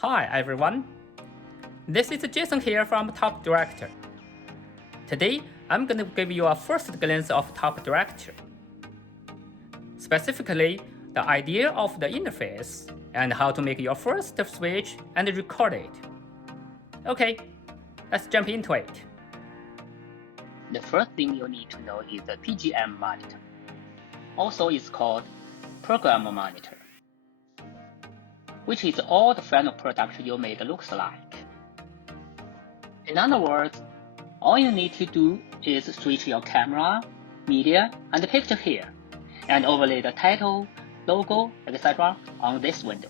Hi everyone, this is Jason here from TopDirector. Today, I'm going to give you a first glance of TopDirector. Specifically, the idea of the interface and how to make your first switch and record it. Okay, let's jump into it. The first thing you need to know is the PGM monitor. Also, it's called program monitor, which is all the final product you made looks like. In other words, all you need to do is switch your camera, media, and picture here, and overlay the title, logo, etc. on this window.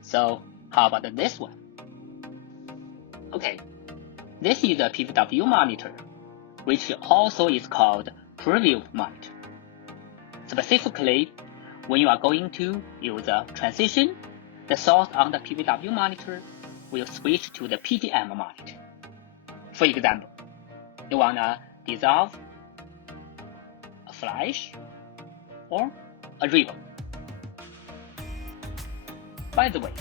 So, how about this one? Okay, this is a PVW monitor, which also is called preview monitor. Specifically, when you are going to use a transition, the source on the PVW monitor will switch to the PGM monitor. For example, you want to dissolve, a flash, or a ribbon. By the way,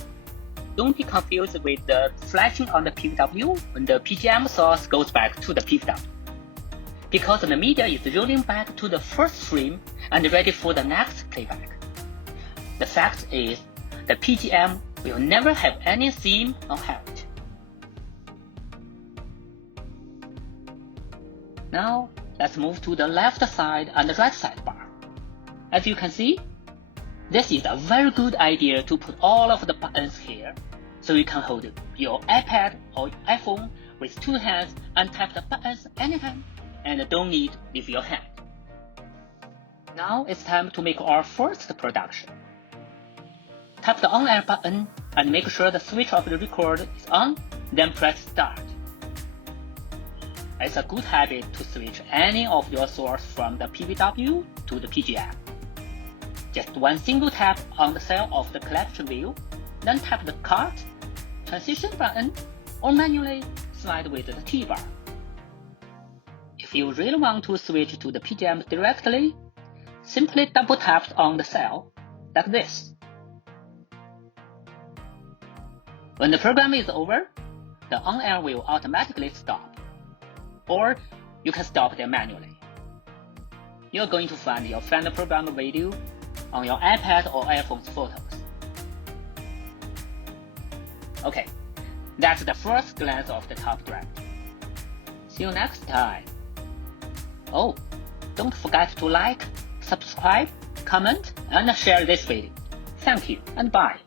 don't be confused with the flashing on the PVW when the PGM source goes back to the PVW, because the media is rolling back to the first frame and ready for the next playback. The fact is, the PGM will never have any theme or habit. Now, let's move to the left side and the right sidebar. As you can see, this is a very good idea to put all of the buttons here, so you can hold your iPad or iPhone with two hands and tap the buttons anytime, and don't need to leave your hand. Now it's time to make our first production. Tap the on-air button and make sure the switch of the record is on, then press start. It's a good habit to switch any of your source from the PVW to the PGM. Just one single tap on the cell of the collection view, then tap the Cut, Transition button, or manually slide with the T-bar. If you really want to switch to the PGM directly, simply double tap on the cell, like this. When the program is over, the on-air will automatically stop, or you can stop them manually. You're going to find your final program video on your iPad or iPhone's photos. Okay, that's the first glance of the TopDirector. See you next time. Oh, don't forget to like, subscribe, comment, and share this video. Thank you, and bye.